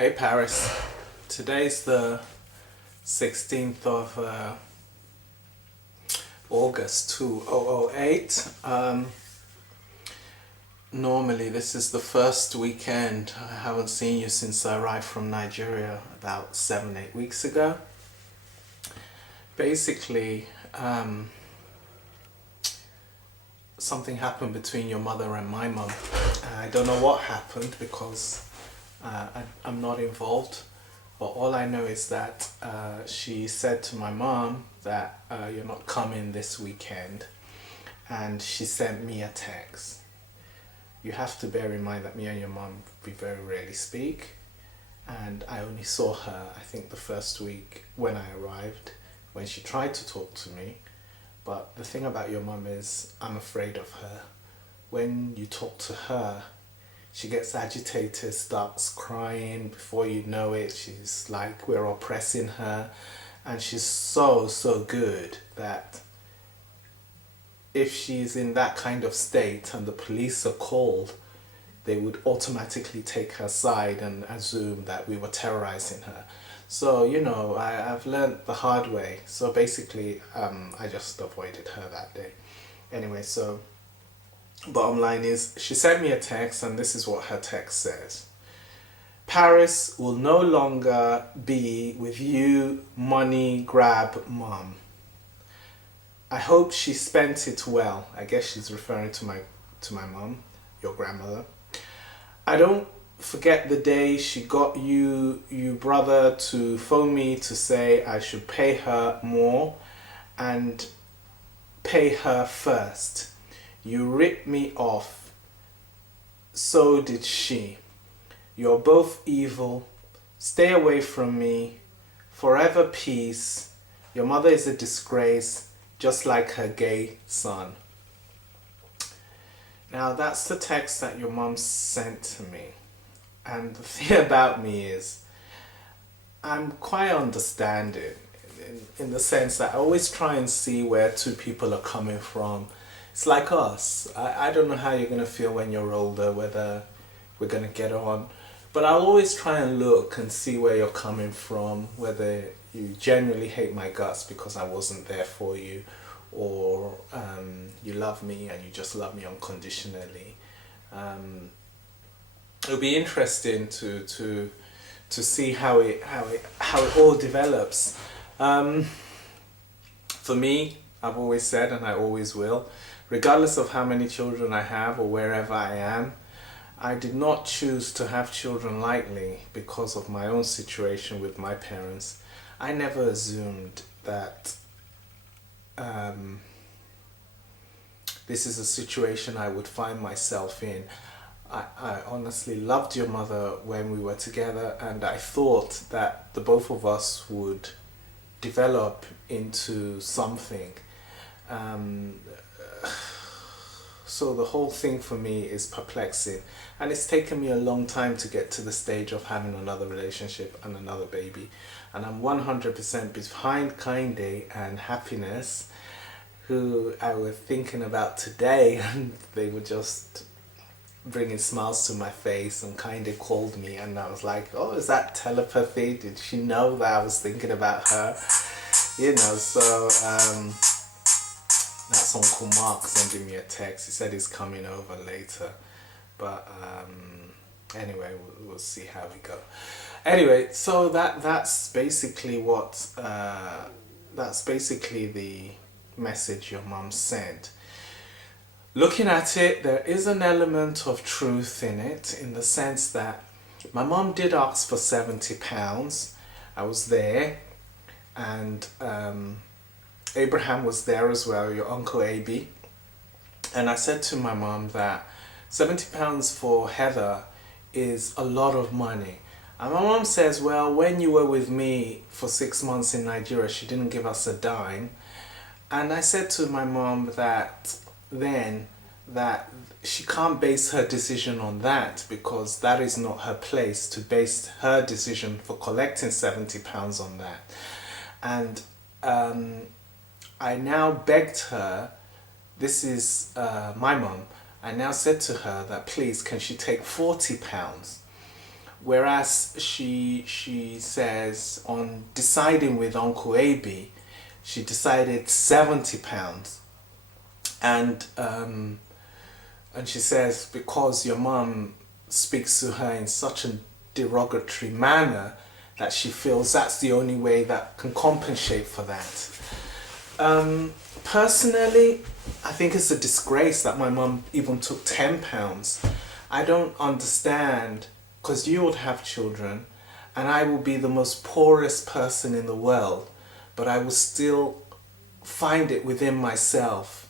Hey Paris, today's the 16th of August 2008. Normally this is the first weekend. I haven't seen you since I arrived from Nigeria about 7-8 weeks ago. Basically, something happened between your mother and my mum. I don't know what happened because I'm not involved, but all I know is that she said to my mom that you're not coming this weekend, and she sent me a text. You have to bear in mind that me and your mom, we very rarely speak, and I only saw her, I think, the first week when I arrived, when she tried to talk to me. But the thing about your mom is I'm afraid of her. When you talk to her, she gets agitated, starts crying. Before you know it, she's like we're oppressing her. And she's so good that if she's in that kind of state and the police are called, they would automatically take her side and assume that we were terrorizing her. So, I've learned the hard way. So basically, I just avoided her that day. Anyway, so bottom line is, she sent me a text, and this is what her text says. Paris will no longer be with you, money grab mom. I hope she spent it well. I guess she's referring to my mom, your grandmother. I don't forget the day she got you brother to phone me to say I should pay her more and pay her first. You ripped me off. So did she. You're both evil. Stay away from me. Forever peace. Your mother is a disgrace, just like her gay son. Now that's the text that your mom sent to me. And the thing about me is, I'm quite understanding in the sense that I always try and see where two people are coming from. It's like us. I don't know how you're going to feel when you're older, whether we're going to get on. But I'll always try and look and see where you're coming from, whether you genuinely hate my guts because I wasn't there for you, or you love me and you just love me unconditionally. It'll be interesting to see how it all develops. For me, I've always said, and I always will, regardless of how many children I have or wherever I am, I did not choose to have children lightly because of my own situation with my parents. I never assumed that this is a situation I would find myself in. I honestly loved your mother when we were together, and I thought that the both of us would develop into something. So the whole thing for me is perplexing, and it's taken me a long time to get to the stage of having another relationship and another baby. And I'm 100% behind Kinde and Happiness, who I was thinking about today, and they were just bringing smiles to my face, and Kinde called me, and I was like, oh, is that telepathy? Did she know that I was thinking about her? So that's Uncle Mark sending me a text. He said he's coming over later, but anyway, we'll see how we go. Anyway, so that's basically the message your mum sent. Looking at it, there is an element of truth in it, in the sense that my mum did ask for £70. I was there, and Abraham was there as well, your Uncle AB. And I said to my mum that £70 for Heather is a lot of money. And my mum says, well, when you were with me for 6 months in Nigeria, she didn't give us a dime. And I said to my mum that she can't base her decision on that, because that is not her place to base her decision for collecting £70 on that. And I now begged her, this is my mum, I now said to her that please, can she take £40? Whereas she says on deciding with Uncle AB, she decided £70, and she says because your mum speaks to her in such a derogatory manner that she feels that's the only way that can compensate for that. Personally, I think it's a disgrace that my mum even took £10. I don't understand, because you would have children and I will be the most poorest person in the world, but I will still find it within myself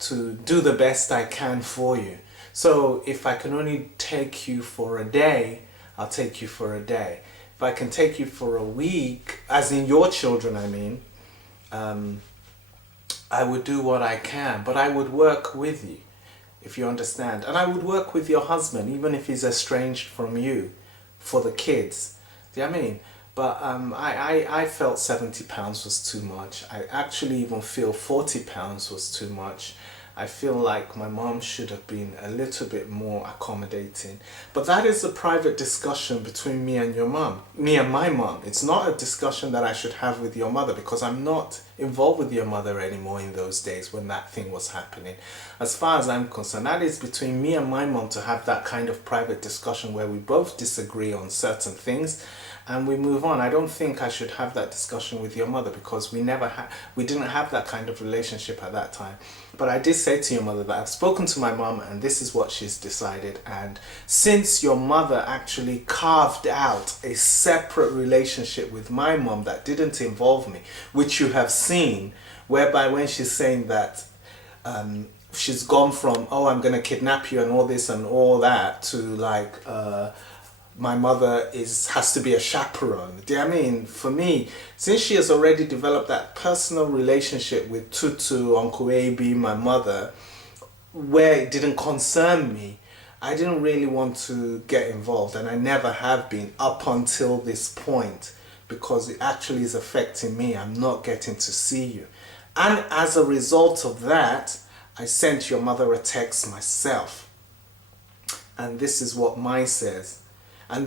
to do the best I can for you. So if I can only take you for a day, I'll take you for a day. If I can take you for a week, as in your children, I mean, I would do what I can, but I would work with you, if you understand. And I would work with your husband, even if he's estranged from you, for the kids. Do you know what I mean? But I felt £70 was too much. I actually even feel £40 was too much. I feel like my mom should have been a little bit more accommodating. But that is a private discussion between me and your mom, me and my mom. It's not a discussion that I should have with your mother, because I'm not involved with your mother anymore in those days when that thing was happening. As far as I'm concerned, that is between me and my mom to have that kind of private discussion where we both disagree on certain things and we move on. I don't think I should have that discussion with your mother, because we didn't have that kind of relationship at that time. But I did say to your mother that I've spoken to my mom and this is what she's decided. And since your mother actually carved out a separate relationship with my mom that didn't involve me, which you have seen, whereby when she's saying that she's gone from, oh, I'm going to kidnap you and all this and all that, to like, my mother has to be a chaperone. Do you know what I mean? For me, since she has already developed that personal relationship with Tutu, Uncle AB, my mother, where it didn't concern me, I didn't really want to get involved, and I never have been up until this point, because it actually is affecting me. I'm not getting to see you. And as a result of that, I sent your mother a text myself. And this is what mine says. And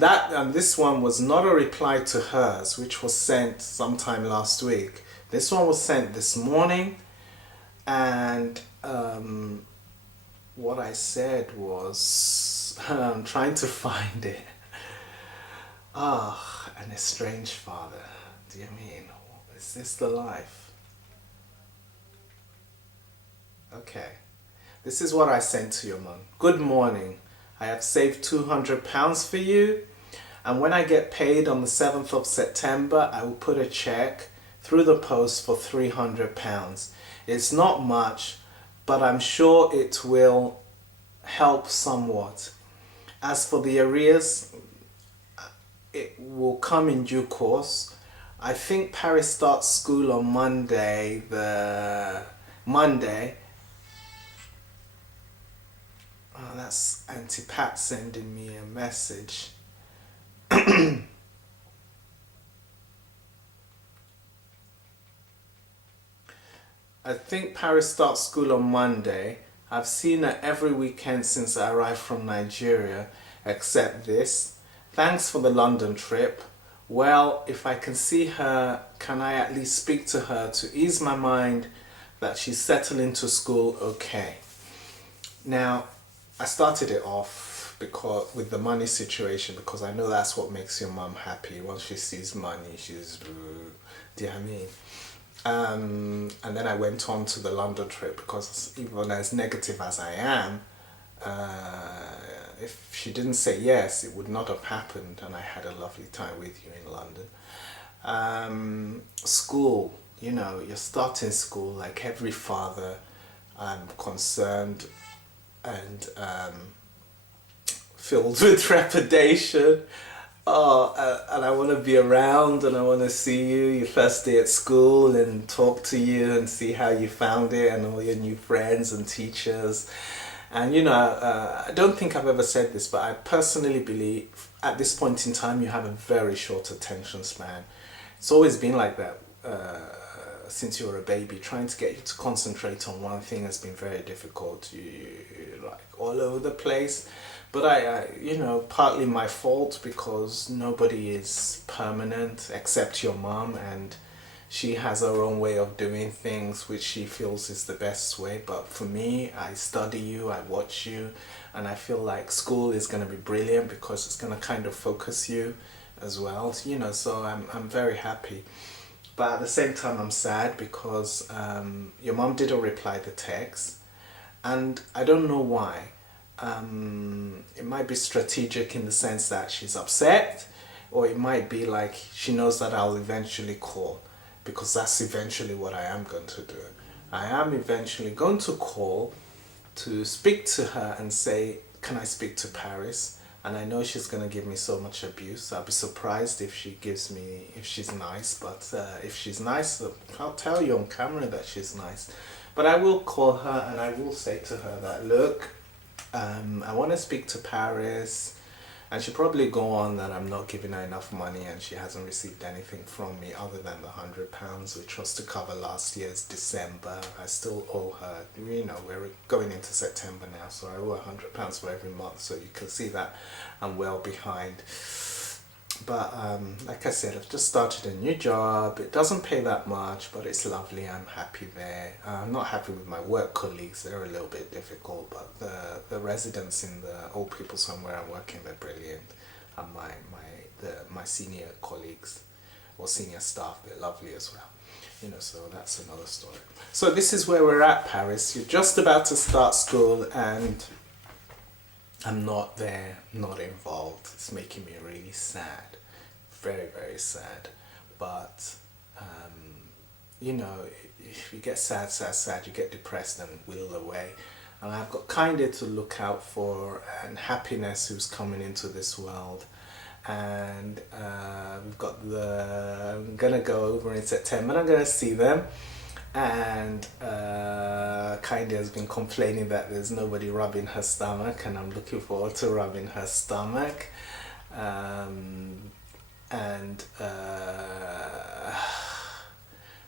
this one was not a reply to hers, which was sent sometime last week. This one was sent this morning, and what I said was, I'm trying to find it. An estranged father. Do you mean? Is this the life? Okay. This is what I sent to your mum. Good morning. I have saved £200 for you, and when I get paid on the 7th of September, I will put a check through the post for £300. It's not much, but I'm sure it will help somewhat. As for the arrears, it will come in due course. I think Paris starts school on Monday, Oh, that's Auntie Pat sending me a message. I think Paris starts school on Monday. I've seen her every weekend since I arrived from Nigeria, except this. Thanks for the London trip. Well, if I can see her, can I at least speak to her to ease my mind that she's settling to school okay? Now, I started it off with the money situation, because I know that's what makes your mum happy. Once she sees money, she's, do you know what I mean? And then I went on to the London trip, because even as negative as I am, if she didn't say yes, it would not have happened, and I had a lovely time with you in London. School, you're starting school. Like every father, I'm concerned and filled with trepidation. And I want to be around, and I want to see you your first day at school and talk to you and see how you found it and all your new friends and teachers. And I don't think I've ever said this, but I personally believe at this point in time you have a very short attention span. It's always been like that since you were a baby. Trying to get you to concentrate on one thing has been very difficult. You're like all over the place. But you know, partly my fault because nobody is permanent except your mom, and she has her own way of doing things which she feels is the best way. But for me, I study you, I watch you, and I feel like school is going to be brilliant because it's going to kind of focus you as well, you know, so I'm very happy. But at the same time, I'm sad because your mom didn't reply the text, and I don't know why. It might be strategic in the sense that she's upset, or it might be like she knows that I'll eventually call, because that's eventually what I am going to do. I am eventually going to call to speak to her and say, can I speak to Paris? And I know she's going to give me so much abuse. I'll be surprised if she gives me, if she's nice. But if she's nice, I'll tell you on camera that she's nice. But I will call her and I will say to her that, look, I want to speak to Paris. And she'll probably go on that I'm not giving her enough money and she hasn't received anything from me other than the £100, which was to cover last year's December. I still owe her, you know, we're going into September now, so I owe £100 for every month, so you can see that I'm well behind. But like I said, I've just started a new job. It doesn't pay that much, but it's lovely. I'm happy there. I'm not happy with my work colleagues. They're a little bit difficult, but the residents in the old people's home where I'm working, they're brilliant. And my senior colleagues or senior staff, they're lovely as well. You know, so that's another story. So this is where we're at, Paris. You're just about to start school and I'm not there, not involved. It's making me really sad. Very, very sad. But, you know, if you get sad, you get depressed and will away. And I've got Kinder to look out for, and Happiness, who's coming into this world. And we've got I'm going to go over in September. I'm going to see them. And Kinda has been complaining that there's nobody rubbing her stomach, and I'm looking forward to rubbing her stomach. And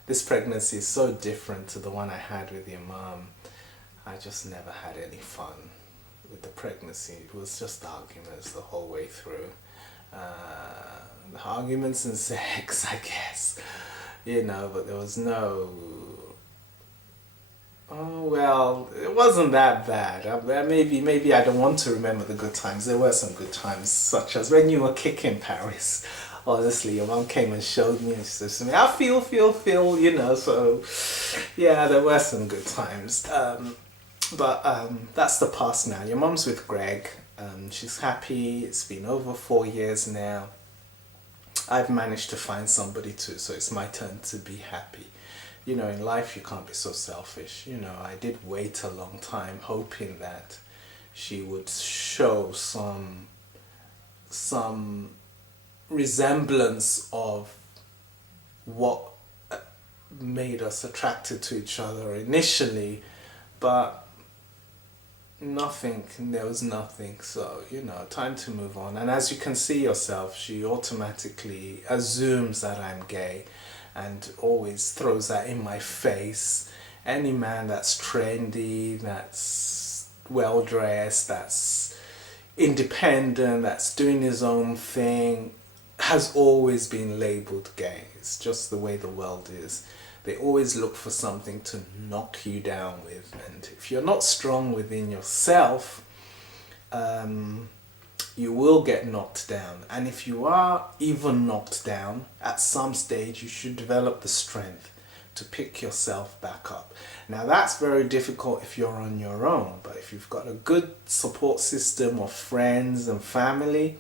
this pregnancy is so different to the one I had with your mom. I just never had any fun with the pregnancy. It was just arguments the whole way through. Arguments and sex, I guess. You know, but there was no... Oh, well, it wasn't that bad. Maybe I don't want to remember the good times. There were some good times, such as when you were kicking Paris. Honestly, your mom came and showed me and she said to me, I feel, you know, so yeah, there were some good times. But that's the past now. Your mom's with Greg. She's happy. It's been over 4 years now. I've managed to find somebody too, so it's my turn to be happy. You know, in life you can't be so selfish. You know, I did wait a long time hoping that she would show some resemblance of what made us attracted to each other initially, but there was nothing. So, you know, time to move on. And as you can see yourself, she automatically assumes that I'm gay and always throws that in my face. Any man that's trendy, that's well dressed, that's independent, that's doing his own thing, has always been labeled gay. It's just the way the world is. They always look for something to knock you down with, and if you're not strong within yourself, you will get knocked down. And if you are even knocked down, at some stage you should develop the strength to pick yourself back up. Now that's very difficult if you're on your own, but if you've got a good support system of friends and family,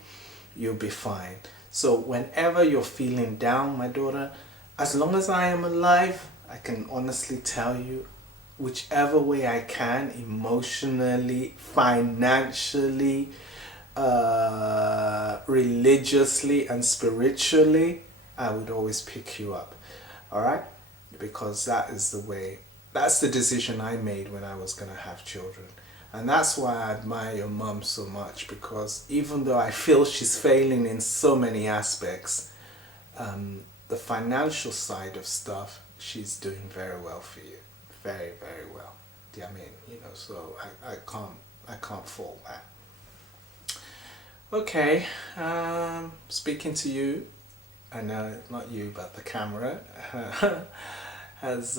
you'll be fine. So whenever you're feeling down, my daughter, as long as I am alive, I can honestly tell you, whichever way I can, emotionally, financially, religiously and spiritually, I would always pick you up. Alright? Because that is the way, that's the decision I made when I was going to have children. And that's why I admire your mum so much, because even though I feel she's failing in so many aspects, the financial side of stuff, she's doing very well for you. Very, very well. Do you know what I mean? You know, so I can't fault that. Okay, speaking to you, I know not you, but the camera, has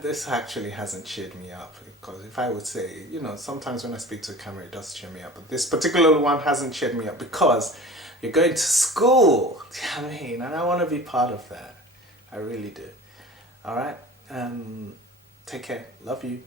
this actually hasn't cheered me up, because if I would say, you know, sometimes when I speak to the camera, it does cheer me up, but this particular one hasn't cheered me up because you're going to school. I mean, and I want to be part of that. I really do. All right. Take care. Love you.